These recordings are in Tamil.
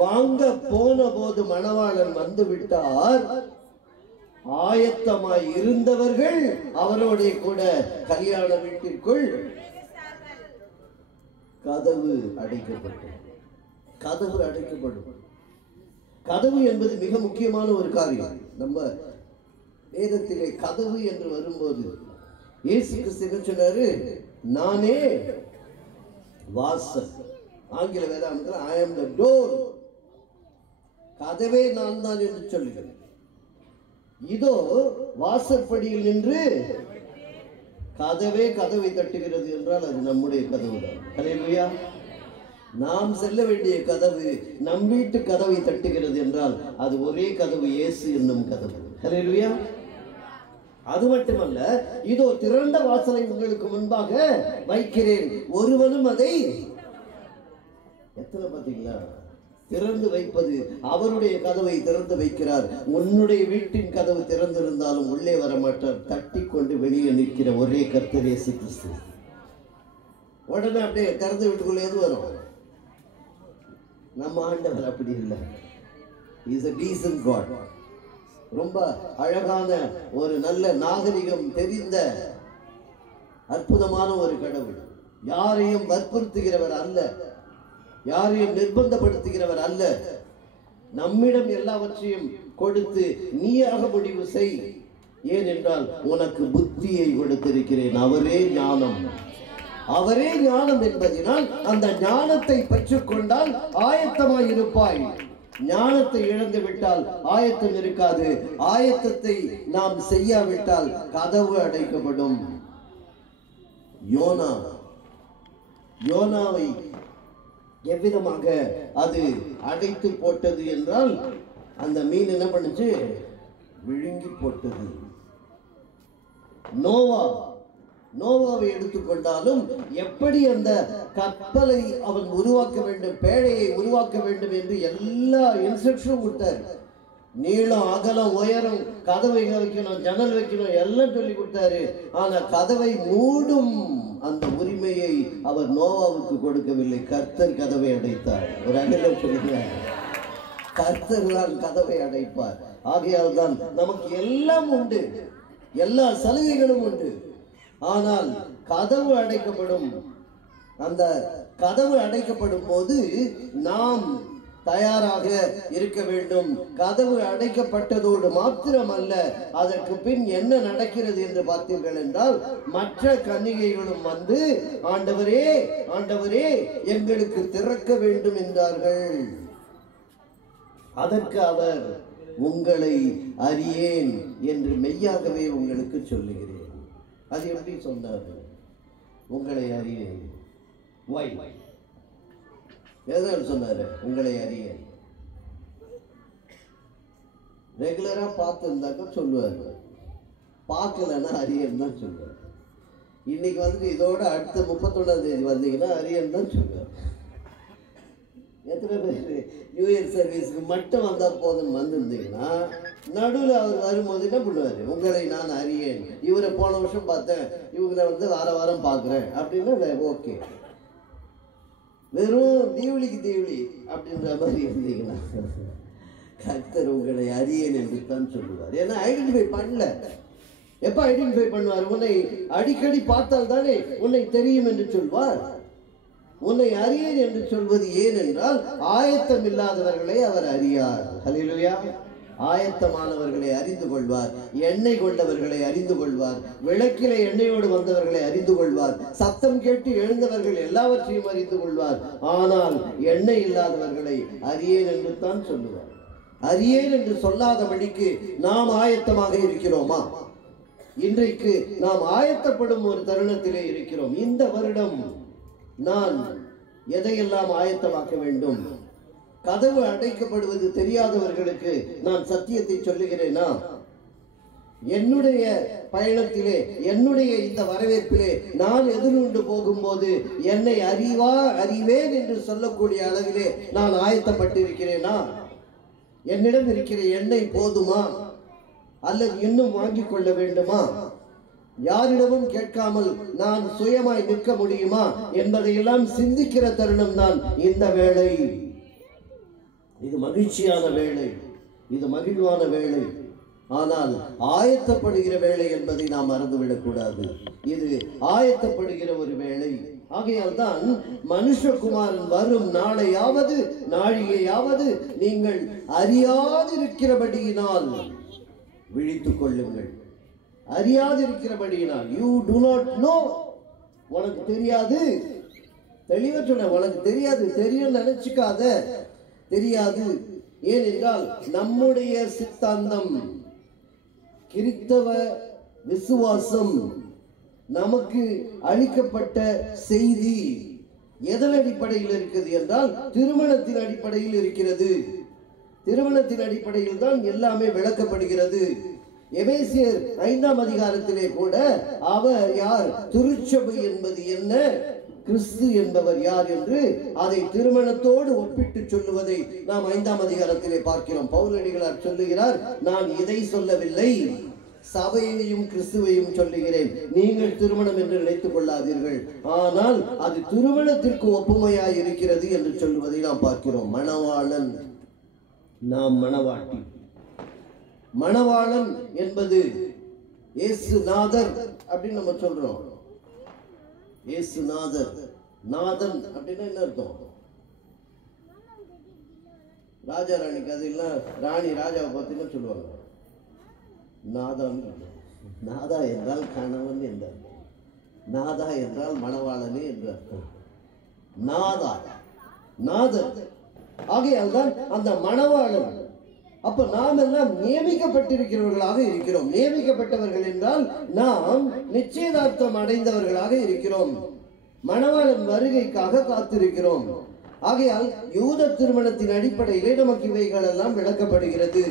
வாங்க போன போது மணவாளன் வந்து விட்டார். ஆயத்தமாய் இருந்தவர்கள் அவரோட கூட கல்யாண வீட்டிற்குள் கதவு அடைக்கப்பட்டது. கதவு அடைக்கப்படும். கதவு என்பது மிக முக்கியமான ஒரு காரியம். நம்ம வேதத்திலே கதவு என்று வரும்போது இயேசு கிறிஸ்து சொன்னாரு, நானே வாசல். ஆங்கில வேதாந்தத்தில் I am the door. கதவே நான் தான் என்று சொல்லுகிறேன். இதோ வாசற்படியில் நின்று கதவே கதவை தட்டுகிறது என்றால் அது நம்முடைய கதவு தான். ஹல்லேலூயா. நாம் செல்ல வேண்டிய கதவு நம் வீட்டு கதவை தட்டுகிறது என்றால் அது ஒரே கதவு, இயேசு என்னும் கதவு. ஹல்லேலூயா. அது மட்டுமல்ல, இதோ திறந்த வாசலை உங்களுக்கு முன்பாக வைக்கிறேன், ஒருவனும் அதை எத்தனை பார்த்தீங்களா? திறந்து வைப்பது. அவருடைய கதவை திறந்து வைக்கிறார். உன்னுடைய வீட்டின் கதவு திறந்திருந்தாலும் உள்ளே வர மாட்டார். தட்டி கொண்டு வெளியே நிற்கிற ஒரே கர்த்தர் இயேசு கிறிஸ்து. உடனே அப்படியே திறந்து வீட்டுக்குள்ளே எது வரும்? நம்ம ஆண்டவர் அப்படி இல்லை. He is a decent God. ரொம்ப அழகான ஒரு நல்ல நாகரிகம் தெரிந்த அற்புதமான ஒரு கடவுள். யாரையும் வற்புறுத்துகிறவர் அல்ல, யாரையும் நிர்பந்தப்படுத்துகிறவர் அல்ல. நம்மிடம் எல்லாவற்றையும் கொடுத்து நீயாக முடிவு செய். ஏனென்றால் உனக்கு புத்தியை கொடுத்திருக்கிறேன். அவரே ஞானம். அவரே ஞானம் என்பதனால் அந்த ஞானத்தை பெற்றுக்கொண்டால் ஆயத்தமாய் இருப்பாய். ஞானத்தை இழந்து விட்டால் ஆயத்தம் இருக்காது. ஆயத்தத்தை நாம் செய்யாவிட்டால் கதவு அடைக்கப்படும். யோனாவை எவ்விதமாக அது அடைத்து போட்டது என்றால், அந்த மீன் என்ன பண்ணுச்சு? விழுங்கி போட்டது. நோவாவை எடுத்துக்கொண்டாலும் எப்படி அந்த கப்பலை அவன் உருவாக்க வேண்டும், பேழையை உருவாக்க வேண்டும் என்று எல்லா இன்ஸ்ட்ரக்ஷனும் கொடுத்தார். நீளம், அகலம், உயரம், கதவை வைக்கணும், ஜன்னல் வைக்கணும், எல்லாம் சொல்லி கொடுத்தாரு. ஆனா கதவை மூடும் அந்த உரிமையை அவர் நோவாவுக்கு கொடுக்கவில்லை. கர்த்தர் கதவை அடைத்தார். ஒரு அகிலம் சொல்லுகிறார், கர்த்தர் தான் கதவை அடைப்பார். ஆகையால் தான் நமக்கு எல்லாம் உண்டு, எல்லா சலுகைகளும் உண்டு. ஆனால் கதவு அடைக்கப்படும். அந்த கதவு அடைக்கப்படும் போது நாம் தயாராக இருக்க வேண்டும். கதவு அடைக்கப்பட்டதோடு மாத்திரமல்ல, அதற்கு பின் என்ன நடக்கிறது என்று பார்த்தீர்கள் என்றால், மற்ற கன்னிகைகளும் வந்து ஆண்டவரே ஆண்டவரே எங்களுக்கு திறக்க வேண்டும் என்றார்கள். அதற்கு அவர், உங்களை அறியேன் என்று மெய்யாகவே உங்களுக்கு சொல்லுகிறேன். அது எப்படி சொன்னார்கள்? உங்களை அறியேன். எதனால் சொன்னாரு உங்களை அறியேன்? ரெகுலரா பார்த்துருந்தாக்க சொல்லுவாரு, பார்க்கலன்னா அறியன் தான் சொல்லுவார். இன்னைக்கு வந்து இதோட அடுத்த 31ஆம் தேதி வந்தீங்கன்னா அறியன் தான் சொல்லுவார். எத்தனை பேர் நியூ இயர் சர்வீஸ்க்கு மட்டும் வந்தால் போதுன்னு வந்திருந்தீங்கன்னா, நடுவில் அவர் வரும்போது என்ன பண்ணுவார்? உங்களை நான் அறியேன், இவரை போன வருஷம் பார்த்தேன், இவங்களை வந்து வாரம் பார்க்குறேன் அப்படின்னா ஓகே. வெறும் தீவளிக்கு தீவளி அப்படின்ற மாதிரி இருந்தீங்கன்னா கர்த்தர் உங்களை அறியேன் என்று தான் சொல்லுவார். ஏன்னா ஐடென்டிஃபை பண்ணல. எப்போ ஐடென்டிஃபை பண்ணுவார்? உன்னை அடிக்கடி பார்த்தால் தானே உன்னை தெரியும் என்று சொல்வார். உன்னை அறியேன் என்று சொல்வது ஏன் என்றால், ஆயத்தம் இல்லாதவர்களை அவர் அறியார். ஹல்லேலூயா. ஆயத்தமானவர்களை அறிந்து கொள்வார். எண்ணெய் கொண்டவர்களை அறிந்து கொள்வார். விளக்கில எண்ணெயோடு வந்தவர்களை அறிந்து கொள்வார். சத்தம் கேட்டு எழுந்தவர்கள் எல்லாவற்றையும் அறிந்து கொள்வார். ஆனால் எண்ணெய் இல்லாதவர்களை அறியேன் என்று தான் சொல்லுவார். அறியேன் என்று சொல்லாதபடிக்கு நாம் ஆயத்தமாக இருக்கிறோமா? இன்றைக்கு நாம் ஆயத்தப்படும் ஒரு தருணத்திலே இருக்கிறோம். இந்த வருடம் நான் எதையெல்லாம் ஆயத்தமாக்க வேண்டும்? கதவு அடைக்கப்படுவது தெரியாதவர்களுக்கு நான் சத்தியத்தை சொல்லுகிறேனா? என்னுடைய பயணத்திலே, என்னுடைய இந்த வரவேற்பிலே நான் எதிர்கொண்டு போகும்போது என்னை அறிவேன் என்று சொல்லக்கூடிய அளவிலே நான் ஆயத்தப்பட்டிருக்கிறேனா? என்னிடம் இருக்கிற எண்ணெய் போதுமா அல்லது இன்னும் வாங்கிக் கொள்ள வேண்டுமா? யாரிடமும் கேட்காமல் நான் சுயமாய் நிற்க முடியுமா என்பதையெல்லாம் சிந்திக்கிற தருணம் தான் இந்த வேளை. இது மகிழ்ச்சியான வேலை, இது மகிழ்வான வேலை. ஆனால் ஆயத்தப்படுகிற வேலை என்பதை நாம் மறந்துவிடக் கூடாது. இது ஆயத்தப்படுகிற ஒரு வேலை. ஆகையால் தான் மனுஷகுமாரன் வரும் நாளையாவது நாழிகையாவது நீங்கள் அறியாதிருக்கிறபடியினால் விழித்துக் கொள்ளுங்கள். அறியாதிருக்கிறபடியினால், யூ டு நாட் நோ, உனக்கு தெரியாது. தெளிவா சொன்ன, உனக்கு தெரியாது. தெரியும் நினைச்சுக்காத, தெரியாது. ஏனென்றால் நம்முடைய சித்தாந்தம், கிறிஸ்தவ விசுவாசம், நமக்கு அளிக்கப்பட்ட செய்தி எதன் அடிப்படையில் இருக்கிறது என்றால் திருமணத்தின் அடிப்படையில் இருக்கிறது. திருமணத்தின் அடிப்படையில் தான் எல்லாமே விளக்கப்படுகிறது. எபேசியர் 5ஆம் அதிகாரத்திலே கூட அவர் யார், திருச்சபை என்பது என்ன, கிறிஸ்து என்பவர் யார் என்று அதை திருமணத்தோடு ஒப்பிட்டு சொல்லுவதை நாம் 5ஆம் அதிகாரத்திலே பார்க்கிறோம். பவுலடிகளார் சொல்லுகிறார், நான் இதை சொல்லவில்லை, சபையையும் கிறிஸ்துவையும் சொல்லுகிறேன். நீங்கள் திருமணம் என்று நினைத்துக் கொள்ளாதீர்கள், ஆனால் அது திருமணத்திற்கு ஒப்புமையாய் இருக்கிறது என்று சொல்லுவதை நாம் பார்க்கிறோம். மணவாளன், நாம் மணவாட்டி. மணவாளன் என்பது இயேசுநாதர் அப்படின்னு நம்ம சொல்றோம். இயேசுநாதர், நாதன் அப்படின்னா என்ன அர்த்தம்? ராஜா ராணி கதையெல்லாம் ராணி ராஜாவை பார்த்தீங்கன்னா சொல்லுவாங்க நாதான். நாதா என்றால் கணவன் என்ற அர்த்தம், நாதா என்றால் மணவாளனே என்று அர்த்தம். நாதா, நாதன். ஆகையால் தான் அந்த மணவாளன். அப்ப நாம் எல்லாம் நியமிக்கப்பட்டிருக்கிறவர்களாக இருக்கிறோம். நியமிக்கப்பட்டவர்கள் என்றால் நாம் நிச்சயதார்த்தம் அடைந்தவர்களாக இருக்கிறோம். மணவாளன் வருகைக்காக காத்திருக்கிறோம். ஆகையால் யூத திருமணத்தின் அடிப்படையிலே நமக்கு இவைகள் எல்லாம் விளக்கப்படுகிறது.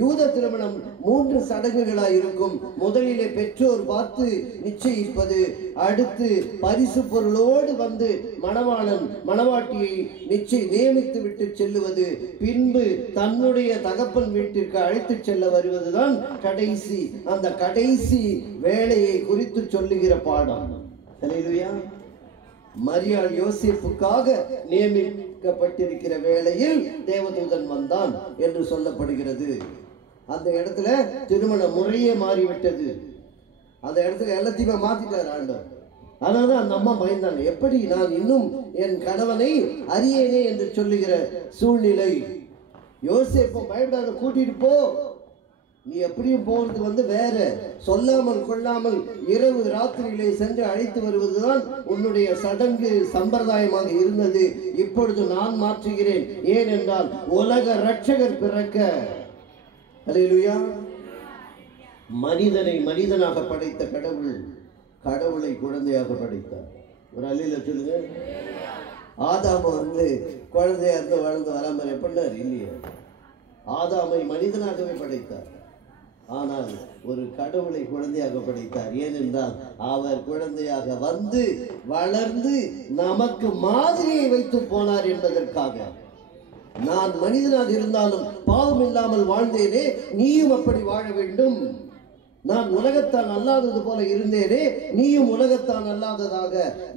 யூத திருமணம் 3 சடங்குகளாய் இருக்கும். முதலிலே பெற்றோர் பார்த்து நிச்சயிப்பது, அடுத்து பரிசு பொருளோடு வந்து மணவாளன் மணவாட்டியை நியமித்து விட்டு செல்லுவது, பின்பு தன்னுடைய தகப்பன் வீட்டிற்கு அழைத்து செல்ல வருவதுதான் கடைசி. அந்த கடைசி வேலையை குறித்து சொல்லுகிற பாடம். ஹல்லேலூயா. மரியாள் யோசேப்புக்காக நியமிக்கப்பட்டிருக்கிற வேளையில் தேவதூதன் வந்தான் என்று சொல்லப்படுகிறது. அந்த இடத்துல திருமண முறையே மாறிவிட்டது. அந்த இடத்துல எல்லாத்தையுமே மாத்திட்டார் ஆண்டவர். அதனால அந்த அம்மா பயந்தாங்க, எப்படி நான் இன்னும் என் கணவனை அறியேனே என்று சொல்லுகிற சூழ்நிலை. யோசேப்பு பயப்படாத, கூட்டிட்டு போ, நீ எப்படியும் போறது வேற, சொல்லாமல் கொள்ளாமல் இரவு ராத்திரியிலே சென்று அழைத்து வருவதுதான் உன்னுடைய சடங்கு சம்பிரதாயமாக இருந்தது. இப்பொழுது நான் மாற்றுகிறேன். ஏனென்றால் உலக ரட்சகர் பிறக்க. ஹல்லேலூயா. மனிதனை மனிதனாக படைத்த கடவுள் கடவுளை குழந்தையாக படைத்தார். ஒரு அல்லேலூயா சொல்லுங்க. ஆதாம குழந்தையா இருந்து வளர்ந்து வராமல் எப்படினார் இல்லையா? ஆதாமை மனிதனாகவே படைத்தார். ஆனால் ஒரு கடவுளை குழந்தையாக படைத்தார். ஏனென்றால் அவர் குழந்தையாக வந்து வளர்ந்து நமக்கு மாதிரியை வைத்து போனார் என்பதற்காக. நான் மனிதனாக இருந்தாலும் பாவம் இல்லாமல் வாழ்ந்தேனே, நீயும் அப்படி வாழ வேண்டும். நான் உலகத்தான் அல்லாதது போல இருந்தேனே, நீயும் உலகத்தான் அல்லாததாக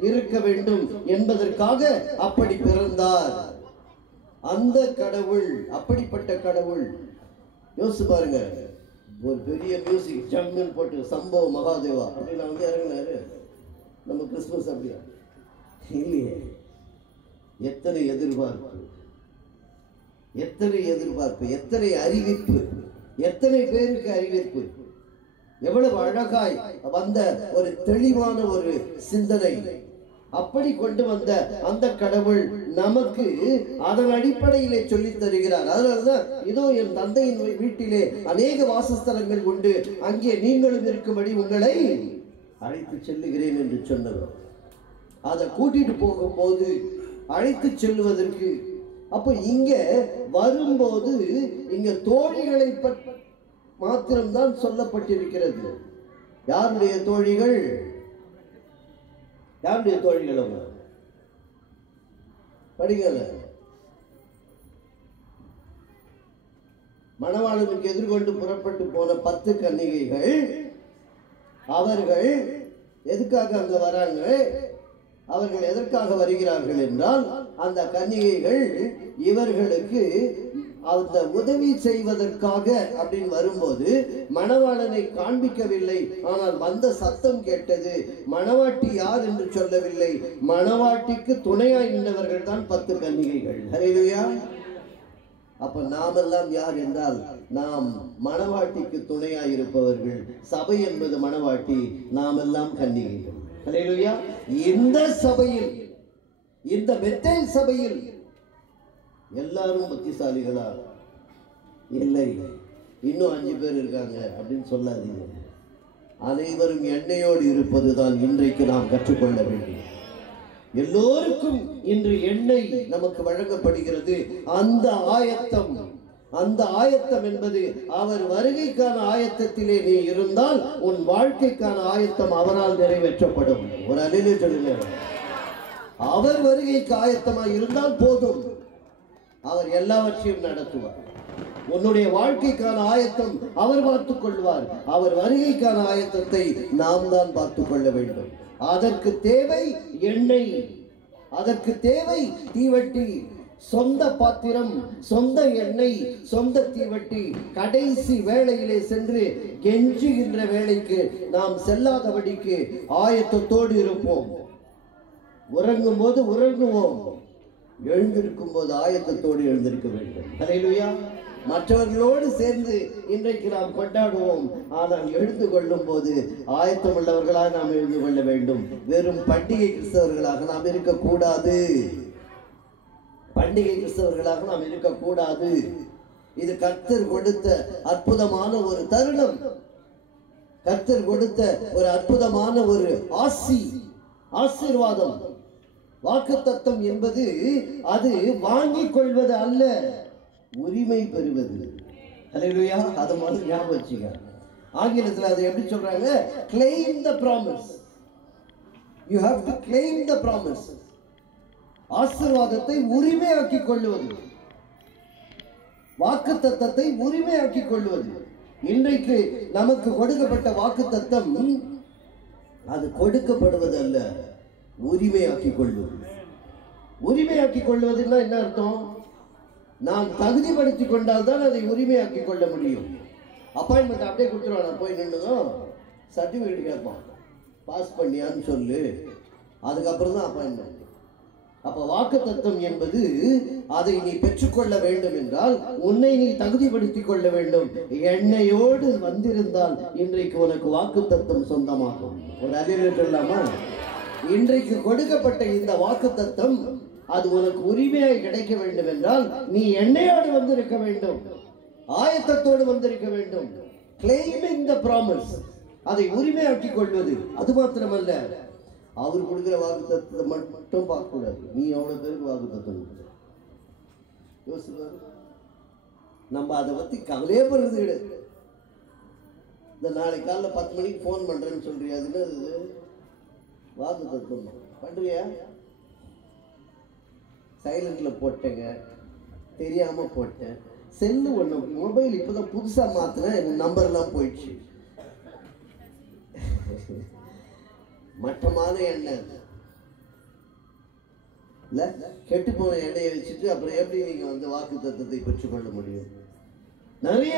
இருக்க வேண்டும் என்பதற்காக அப்படி பிறந்தார். அந்த கடவுள், அப்படிப்பட்ட கடவுள். யோசிச்சு பாருங்க, ஒரு பெரிய மியூசிக் ஜம்னு போட்டு சம்பவ மகாதேவா அப்படின்னு இறங்கினாரு. நம்ம கிறிஸ்துமஸ் அப்படியா இல்லையே. எத்தனை எதிர்பார்ப்பு, எத்தனை எதிர்பார்ப்பு, எத்தனை அறிவிப்பு, எத்தனை பேருக்கு அறிவிப்பு. எவ்வளவு அழகாய் வந்த ஒரு தெளிவான ஒரு சிந்தனை. அப்படி கொண்டு வந்த அந்த கடவுள் நமக்கு அதன் அடிப்படையிலே சொல்லி தருகிறார். அதனால்தான் இதோ என் தந்தையின் வீட்டிலே அநேக வாசஸ்தலங்கள் உண்டு, அங்கே நீங்களும் இருக்கும்படி உங்களை அழைத்து செல்லுகிறேன் என்று சொன்னவர். அதை கூட்டிட்டு போகும்போது அழைத்து செல்வதற்கு, அப்ப இங்க வரும்போது இங்க தோழிகளை மாத்திரம்தான் சொல்லப்பட்டிருக்கிறது. யாருடைய தோழிகள்? யாருடைய தோழிகள்? அவங்க படிக்கல. மணவாளனுக்கு எதிர்கொண்டு புறப்பட்டு போன 10 கன்னிகைகள், அவர்கள் எதுக்காக அங்க வராங்க? அவர்கள் எதற்காக வருகிறார்கள் என்றால் அந்த கன்னிகைகள் இவர்களுக்கு அந்த உதவி செய்வதற்காக அப்படின்னு வரும்போது மணவாளனை காண்பிக்கவில்லை. ஆனால் வந்த சத்தம் கேட்டது. மணவாட்டி யார் என்று சொல்லவில்லை. மணவாட்டிக்கு துணையாய் நின்றவர்கள் தான் 10 கன்னிகைகள். ஹல்லேலூயா. அப்ப நாமெல்லாம் யார் என்றால் நாம் மணவாட்டிக்கு துணையாய் இருப்பவர்கள். சபை என்பது மணவாட்டி, நாமெல்லாம் கன்னிகைகள். ஹல்லேலூயா. இந்த சபையில், இந்த பெத்தேல் சபையில் எல்லாரும் புத்திசாலிகளா? இல்லை, இன்னும் 5 பேர் இருக்காங்க அப்படின்னு சொல்லாதீங்க. அனைவரும் எண்ணெயோடு இருப்பதுதான் இன்றைக்கு நாம் கற்றுக்கொள்ள வேண்டும். எல்லோருக்கும் இன்று எண்ணெய் நமக்கு வழங்கப்படுகிறது. அந்த ஆயத்தம் என்பது அவர் வருகைக்கான ஆயத்தத்திலே நீ இருந்தால் உன் வாழ்க்கைக்கான ஆயத்தம் அவரால் நிறைவேற்றப்படும். ஒரு அல்லேலூயா சொல்லுங்க. அவர் வருகைக்கு ஆயத்தமாக இருந்தால் போதும், அவர் எல்லாவற்றையும் நடத்துவார். உன்னுடைய வாழ்க்கைக்கான ஆயத்தம் அவர் பார்த்துக் கொள்வார். அவர் வருகைக்கான ஆயத்தத்தை நாம் தான் பார்த்துக் கொள்ள வேண்டும். அதற்கு தேவை எண்ணெய், அதற்கு தேவை தீவட்டி. சொந்த பாத்திரம், சொந்த எண்ணெய், சொந்த தீவட்டி. கடைசி வேளையிலே சென்று கெஞ்சுகின்ற வேளைக்கு நாம் செல்லாதபடிக்கு ஆயத்தத்தோடு இருப்போம். உறங்கும் போது உறங்குவோம், எழுந்திருக்கும் போது ஆயத்தத்தோடு எழுந்திருக்க வேண்டும். ஹல்லேலூயா. மற்றவர்களோடு சேர்ந்து இன்றைக்கு நாம் கொண்டாடுவோம். ஆனால் எழுந்து கொள்ளும் போது ஆயத்தம் உள்ளவர்களாக நாம் எழுந்து கொள்ள வேண்டும். வெறும் பண்டிகை கிறிஸ்தவர்களாக நாம் இருக்கக்கூடாது. பண்டிகை கிறிஸ்தவர்களாக நாம் இருக்கக்கூடாது. இது கர்த்தர் கொடுத்த அற்புதமான ஒரு தருணம். கர்த்தர் கொடுத்த ஒரு அற்புதமான ஒரு ஆசீர்வாதம். வாக்குத்தத்தம் என்பது அது வாங்கிக் கொள்வது அல்ல, உரிமை பெறுவது. ஹல்லேலூயா. அதை முதல்ல ஞாபகம் வச்சுக்க. ஆங்கிலத்தில் அதை எப்படி சொல்றாங்க? claim the promise. You have to claim the promise. ஆசீர்வாதத்தை உரிமையாக்கிக் கொள்வது, வாக்குத்தத்தத்தை உரிமையாக்கிக் கொள்வது. இன்றைக்கு நமக்கு கொடுக்கப்பட்ட வாக்குத்தத்தம் அது கொடுக்கப்படுவது அல்ல, உரிமையாக்கிக் கொள்வது. உரிமையாக்கிக் கொள்வதுன்னா என்ன அர்த்தம்? நான் தகுதிப்படுத்திக் கொண்டால் தான் அதை உரிமையாக்கிக் கொள்ள முடியும். அப்பாயின்மெண்ட் அப்படியே கொடுத்துருவான். நான் போய் நின்றுதும் சர்டிஃபிகேட் கேட்பான், பாஸ் பண்ணியான்னு சொல்லு, அதுக்கப்புறம் தான் அப்பாயின்மெண்ட். அப்ப வாக்குத்தத்தம் என்பது அதை நீ பெற்றுக்கொள்ள வேண்டும் என்றால் உன்னை நீ தகுதிப்படுத்திக் கொள்ள வேண்டும். எண்ணெயோடு வந்திருந்தால் இன்றைக்கு உனக்கு வாக்குத்தத்தம் சொந்தமாகும். ஒரு அல்லேலூயா சொல்லலாமா? இன்றைக்கு கொடுக்கப்பட்ட இந்த வாக்குத்தத்தம் அது உனக்கு உரிமையாய் கிடைக்க வேண்டும் என்றால் நீ எண்ணெயோடு வந்திருக்க வேண்டும், ஆயத்தத்தோடு வந்திருக்க வேண்டும். claiming the promise, அதை உரிமையாக்கிக் கொள்வது. அது மாத்திரமல்ல, அவர் கொடுக்கிற வாக்குத்தத்தத்தை மட்டும் பார்க்க கூடாது. நீ எவ்வளவு பேருக்கு வாக்குத்தத்தம் யோசிப்பாரு. நம்ம அதை பத்தி கவலையே பண்றது கிடையாது. இந்த நாளைக்கு காலைல 10 மணிக்கு போன் பண்றேன்னு சொல்றியா? அதுன்னு வாக்குத்தத்தம் பண்றியா? சைலண்ட்ல போட்டேங்க, தெரியாம போட்டேன். செல்லு ஒண்ணு, மொபைல் இப்பதான் புதுசா மாத்தினேன், நம்பர்லாம் போயிடுச்சு. மட்டமான எண்ணெய் இல்ல, கெட்டு போன எண்ணெயை வச்சுட்டு அப்புறம் எப்படி நீங்க வந்து வாக்குத்தத்தத்தை பெற்றுக்கொள்ள முடியும்? நிறைய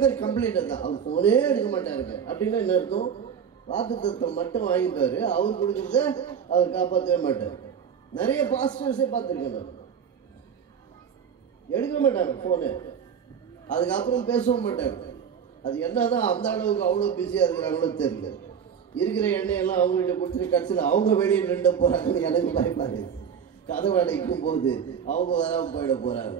பேர் கம்ப்ளைண்ட் தான், அவர் போனே எடுக்க மாட்டாருங்க. அப்படின்னா என்ன அர்த்தம்? வாக்குத்தத்தம் மட்டும் வாங்கிட்டாரு, அவர் கொடுக்கறத அவர் காப்பாற்றவே மாட்டார். நிறைய பாஸ்டர்ஸே பார்த்துருக்கேன், எடுக்க மாட்டாங்க போனு, அதுக்கப்புறம் பேசவும் மாட்டாங்க. அது என்னதான் அந்த அளவுக்கு அவ்வளோ பிஸியா இருக்கிறாங்களோ தெரியல. இருக்கிற எண்ணெயெல்லாம் அவங்ககிட்ட கொடுத்துட்டு கடைசியில் அவங்க வெளியே நின்று போறாங்கன்னு எனக்கு பயமா இருக்கு. கதவு அடைக்கும் போது அவங்க வராமல் போயிட போறாங்க.